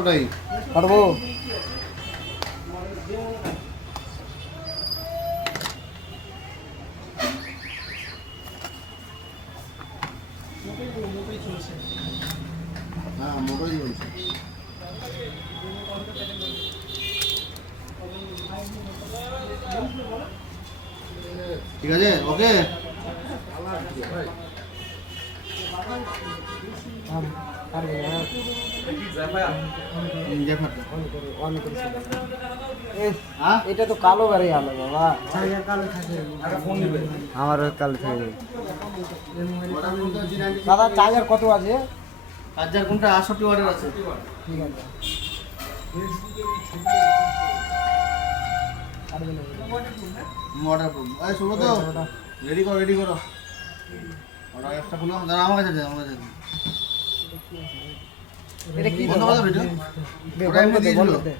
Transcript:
ওটাই পারবো। হ্যাঁ মোটরই বলছে। ঠিক আছে ওকে। হ্যাঁ এটা তো কালো গাড়ি আলো বাবা, আমার কালো থাকে। দাদা চার্জার কত আছে? চার্জার কোনটা 68 ওয়াটের আছে। ঠিক আছে। মোটর এই শুনো তো, রেডি করো। ওটা একটা খুলো, দাঁড়া আমার কাছে দে। এটা কি বন্ধ করে দাও ভিডিও। দে, ওটা এমনি বন্ধ দিয়েছিল। দে।